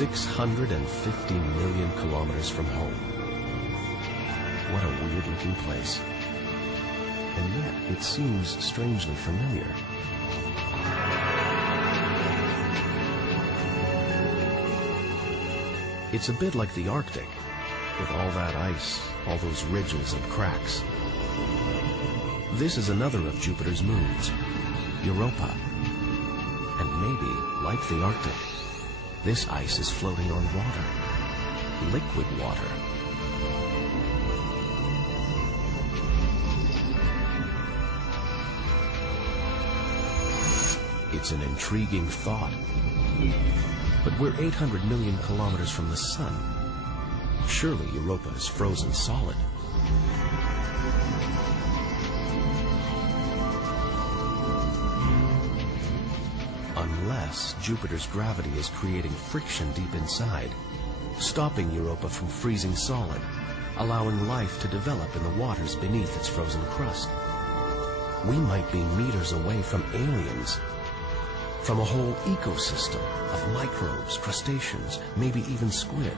650 million kilometers from home. What a weird-looking place. And yet, it seems strangely familiar. It's a bit like the Arctic, with all that ice, all those ridges and cracks. This is another of Jupiter's moons, Europa. And maybe, like the Arctic, this ice is floating on water, liquid water. It's an intriguing thought. But we're 800 million kilometers from the sun. Surely Europa is frozen solid. Unless Jupiter's gravity is creating friction deep inside, stopping Europa from freezing solid, allowing life to develop in the waters beneath its frozen crust. We might be meters away from aliens, from a whole ecosystem of microbes, crustaceans, maybe even squid.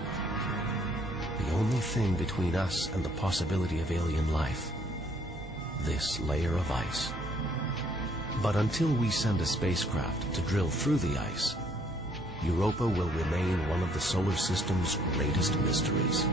The only thing between us and the possibility of alien life, this layer of ice. But until we send a spacecraft to drill through the ice, Europa will remain one of the solar system's greatest mysteries.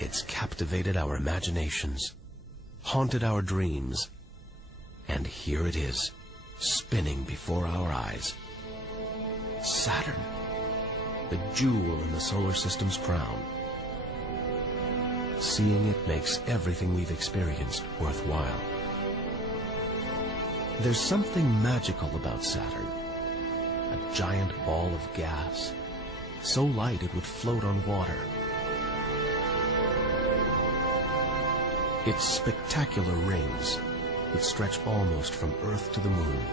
It's captivated our imaginations, haunted our dreams, and here it is, spinning before our eyes. Saturn, the jewel in the solar system's crown. Seeing it makes everything we've experienced worthwhile. There's something magical about Saturn, a giant ball of gas, so light it would float on water. Its spectacular rings would stretch almost from Earth to the Moon,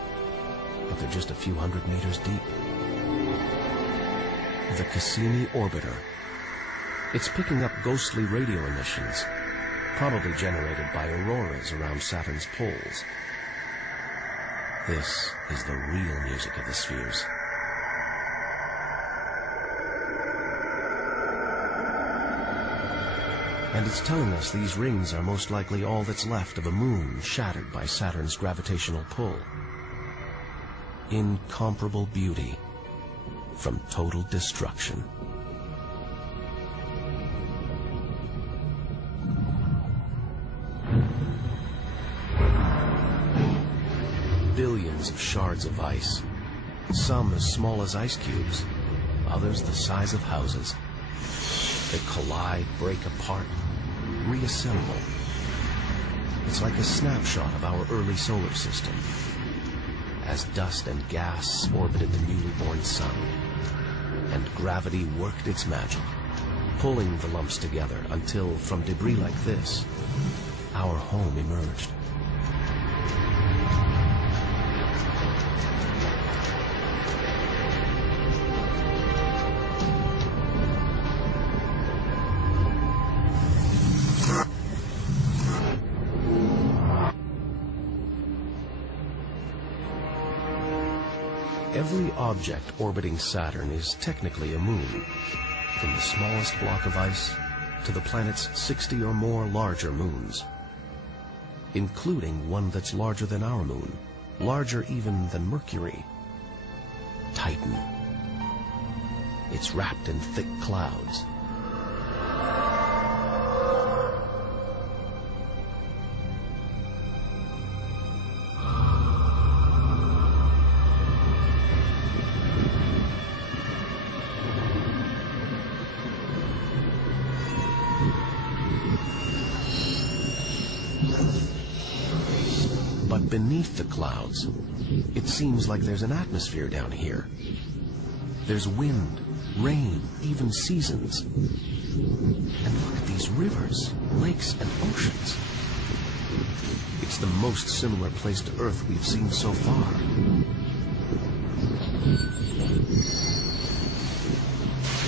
but they're just a few hundred meters deep. The Cassini Orbiter. It's picking up ghostly radio emissions, probably generated by auroras around Saturn's poles. This is the real music of the spheres. And it's telling us these rings are most likely all that's left of a moon shattered by Saturn's gravitational pull. Incomparable beauty from total destruction. Billions of shards of ice, some as small as ice cubes, others the size of houses. They collide, break apart, reassemble. It's like a snapshot of our early solar system, as dust and gas orbited the newly born sun, and gravity worked its magic, pulling the lumps together until, from debris like this, our home emerged. Every object orbiting Saturn is technically a moon, from the smallest block of ice to the planet's 60 or more larger moons, including one that's larger than our moon, larger even than Mercury, Titan. It's wrapped in thick clouds. But beneath the clouds, it seems like there's an atmosphere down here. There's wind, rain, even seasons. And look at these rivers, lakes, and oceans. It's the most similar place to Earth we've seen so far.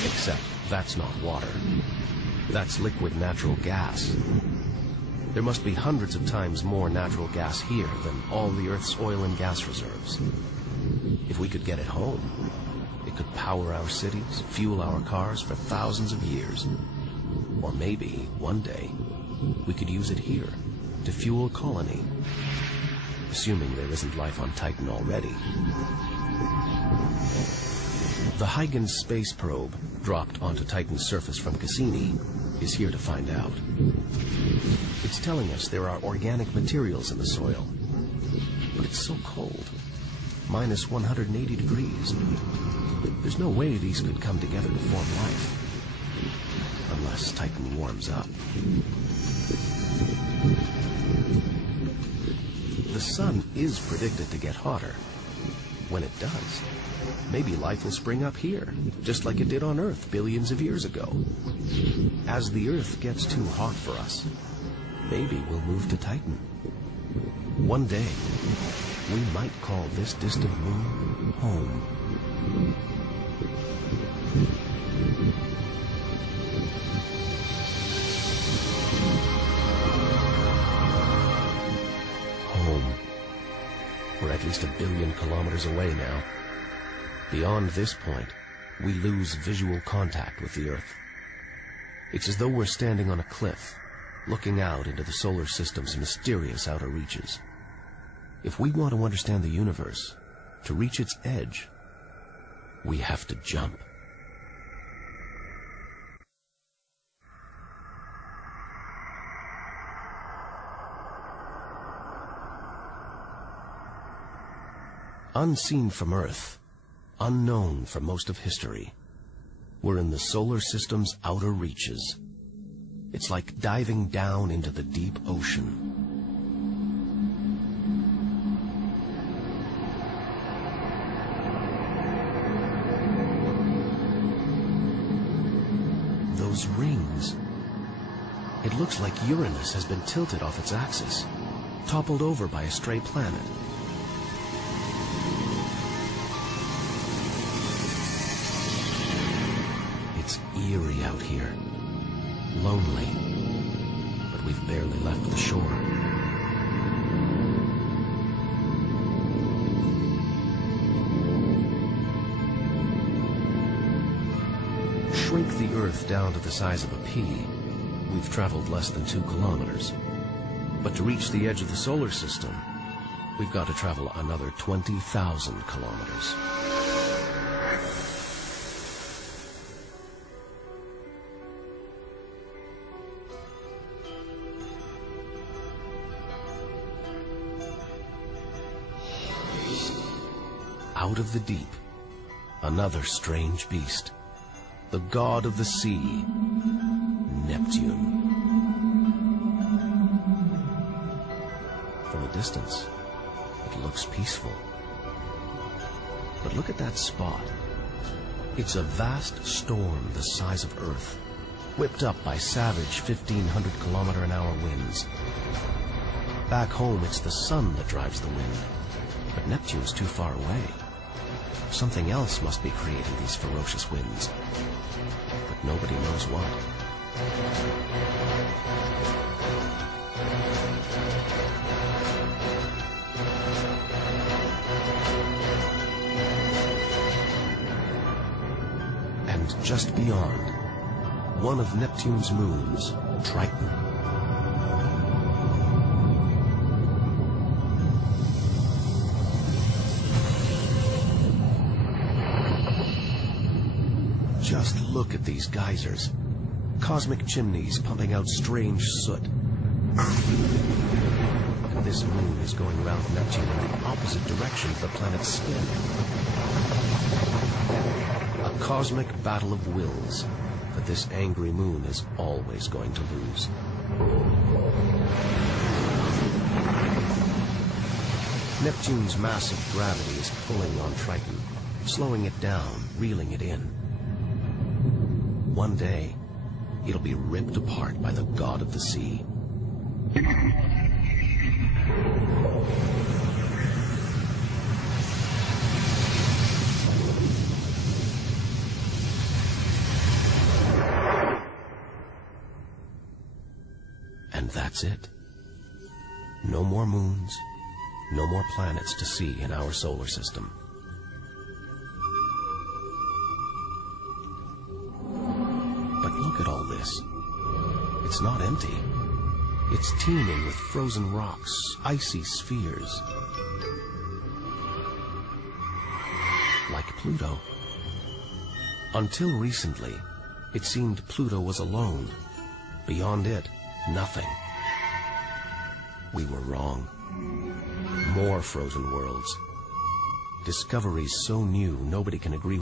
Except that's not water. That's liquid natural gas. There must be hundreds of times more natural gas here than all the Earth's oil and gas reserves. If we could get it home, it could power our cities, fuel our cars for thousands of years. Or maybe, one day, we could use it here to fuel a colony, assuming there isn't life on Titan already. The Huygens space probe, dropped onto Titan's surface from Cassini, is here to find out. It's telling us there are organic materials in the soil, but it's so cold, minus 180 degrees. There's no way these could come together to form life, unless Titan warms up. The sun is predicted to get hotter. When it does, maybe life will spring up here, just like it did on Earth billions of years ago. As the Earth gets too hot for us, maybe we'll move to Titan. One day, we might call this distant moon home. Home. We're at least 1 billion kilometers away now. Beyond this point, we lose visual contact with the Earth. It's as though we're standing on a cliff, looking out into the solar system's mysterious outer reaches. If we want to understand the universe, to reach its edge, we have to jump. Unseen from Earth, unknown for most of history, we're in the solar system's outer reaches. It's like diving down into the deep ocean. Those rings. It looks like Uranus has been tilted off its axis, toppled over by a stray planet. It's eerie out here. Lonely. But we've barely left the shore. Shrink the Earth down to the size of a pea. We've traveled less than 2 kilometers. But to reach the edge of the solar system, we've got to travel another 20,000 kilometers. Out of the deep, another strange beast. The god of the sea, Neptune. From a distance, it looks peaceful. But look at that spot. It's a vast storm the size of Earth, whipped up by savage 1,500-kilometer-an-hour winds. Back home, it's the sun that drives the wind, but Neptune's too far away. Something else must be creating these ferocious winds, but nobody knows what. And just beyond, one of Neptune's moons, Triton. Just look at these geysers. Cosmic chimneys pumping out strange soot. And this moon is going around Neptune in the opposite direction of the planet's spin. A cosmic battle of wills that this angry moon is always going to lose. Neptune's massive gravity is pulling on Triton, slowing it down, reeling it in. One day, it'll be ripped apart by the god of the sea. that's it. No more moons, no more planets to see in our solar system. But look at all this. It's not empty. It's teeming with frozen rocks, icy spheres. Like Pluto. Until recently, it seemed Pluto was alone. Beyond it, nothing. We were wrong. More frozen worlds. Discoveries so new nobody can agree